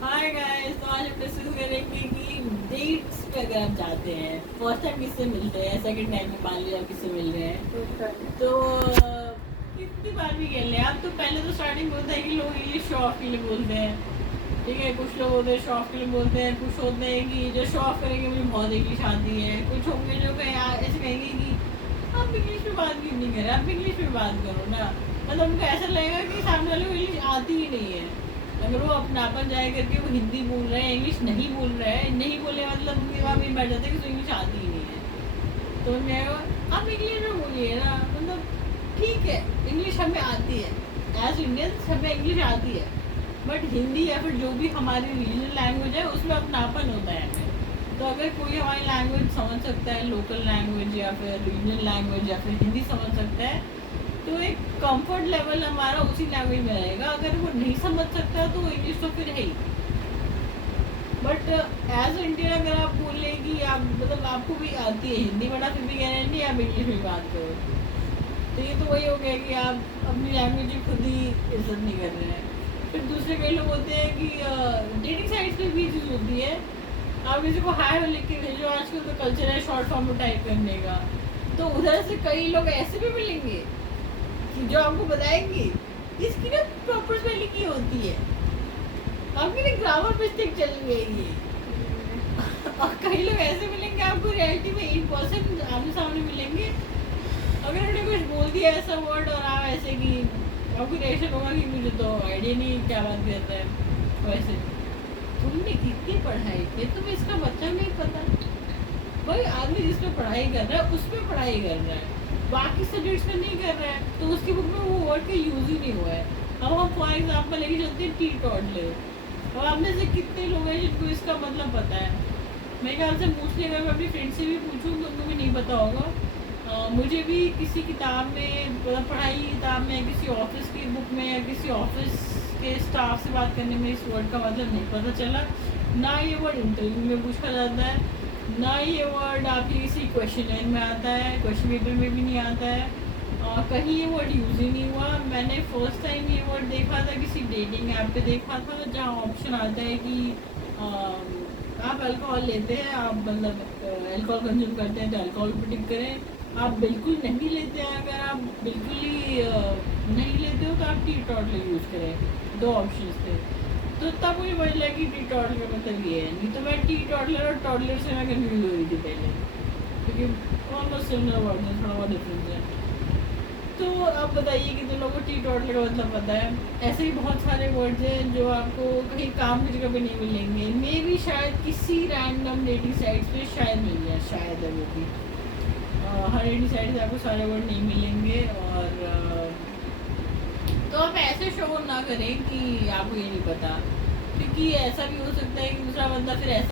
Hi guys, तो आज हम डिस्कस करेंगे कि डेट्स पे अगर आप जाते हैं, फर्स्ट टाइम किससे मिलते हैं, सेकंड टाइम में मान लीजिए आप किससे मिल रहे हैं तो कितनी बार भी खेल रहे हैं आप। तो पहले तो स्टार्टिंग में होता है कि लोग इंग्लिश शो ऑफ के लिए बोलते हैं, ठीक है। कुछ लोग होते हैं शो ऑफ के लिए बोलते हैं, कुछ होते हैं कि जो शो ऑफ करेंगे मुझे बहुत इंग्लिश आती है, कुछ होंगे जो ऐसे कहेंगे कि आप इंग्लिश में बात क्यों नहीं कर रहे, आप इंग्लिश में बात करो ना। मतलब उनको ऐसा लगेगा कि सामने वाले को इंग्लिश आती ही नहीं है। अगर वो अपनापन जाए करके वो हिंदी बोल रहे हैं, इंग्लिश नहीं बोल रहे हैं, नहीं बोले मतलब उनके दिमाग में बैठ जाता है कि उसको इंग्लिश आती ही नहीं है। तो मैं आप इंग्लिश में बोलिए ना, मतलब ठीक है इंग्लिश हमें आती है, एज इंडियंस हमें इंग्लिश आती है, बट हिंदी या फिर जो भी हमारी रीजनल लैंग्वेज है उसमें अपनापन होता है हमें। तो अगर कोई हमारी लैंग्वेज समझ सकता है, लोकल लैंग्वेज या फिर रीजनल लैंग्वेज या फिर हिंदी समझ सकता है, तो एक कंफर्ट लेवल हमारा उसी लैंग्वेज में रहेगा। अगर वो नहीं समझ सकता तो इंग्लिश तो फिर है ही। बट एज इंडियन अगर आप बोले कि आप मतलब आपको भी आती है हिंदी, बट आप फिर भी कह रहे हैं नहीं आप इंग्लिश में बात करो, तो ये तो वही हो गया कि आप अपनी लैंग्वेज की खुद ही इज्जत नहीं कर रहे हैं। फिर दूसरे कई लोग होते हैं कि डेटिंग साइट्स पे भी चीज़ होती है, आप किसी को हाय लिख के भेजो, आजकल तो कल्चर है शॉर्ट फॉर्म में टाइप करने का, तो उधर से कई लोग ऐसे भी मिलेंगे जो आपको बताएंगे इसकी ना प्रॉपर स्पेलिंग की होती है, आपकी ना ग्रामर मिस्टेक चल गई है। और कई लोग ऐसे मिलेंगे आपको रियलिटी में 1% आमने सामने मिलेंगे, अगर उन्होंने कुछ बोल दिया ऐसा वर्ड और आप ऐसे कि आपको रिएक्शन होगा कि मुझे तो आइडिया नहीं क्या बात कर रहा है। वैसे तुमने कितनी पढ़ाई की, तुम्हें इसका मतलब नहीं पता। भाई आदमी जिसमें पढ़ाई कर रहा है उस पर पढ़ाई कर रहा है, बाकी सब्जेक्ट्स में नहीं कर रहा है, तो उसकी बुक में वो वर्ड का यूज ही नहीं हुआ है। अब हम फॉर एग्जाम्पल लेके चलते हैं टी टॉडलर। अब आप में से कितने लोग हैं जिनको इसका मतलब पता है? मेरे ख्याल से मोस्टली अगर मैं अपनी फ्रेंड से भी पूछूँ तो उनको भी नहीं पता होगा। मुझे भी किसी किताब में मतलब पढ़ाई की किताब में, किसी ऑफिस की बुक में या किसी ऑफिस के स्टाफ से बात करने में इस वर्ड का मतलब नहीं पता चला। ना ये वर्ड इंटरव्यू में पूछा जाता है, ना ये वर्ड आपकी किसी क्वेश्चन में आता है, क्वेश्चन पेपर में भी नहीं आता है, कहीं ये वर्ड यूज़ ही नहीं हुआ। मैंने फर्स्ट टाइम ये वर्ड देखा था किसी डेटिंग ऐप पे देखा था, जहाँ ऑप्शन आता है कि आप अल्कोहल लेते हैं, आप मतलब अल्कोहल कंज्यूम करते हैं तो अल्कोहल पर टिक करें, आप बिल्कुल नहीं लेते हैं, अगर आप बिल्कुल ही नहीं लेते हो तो आप टी टॉडलर यूज़ करें। दो ऑप्शन थे, तो तब मुझे समझ लगा कि टी टॉडलर का मतलब ये है। नहीं तो मैं टी टॉडलर और टॉडलर से मैं कन्फ्यूज हो रही थी पहले, क्योंकि ऑलमोस्ट सिमिलर वर्ड है, थोड़ा बहुत डिफरेंस है। तो आप बताइए कि तो लोगों को टी टॉडलर का मतलब पता है। ऐसे ही बहुत सारे वर्ड्स हैं जो आपको कहीं काम की जगह पे नहीं मिलेंगे, मे भी शायद किसी रैंडम डेटिंग साइट्स पे शायद मिल जाए, शायद है वो भी। हर डेटिंग साइट से आपको सारे वर्ड नहीं मिलेंगे, और तो आप ऐसे शो ना करें कि आपको ये नहीं पता, क्योंकि ऐसा भी हो सकता है कि दूसरा बंदा फिर ऐसा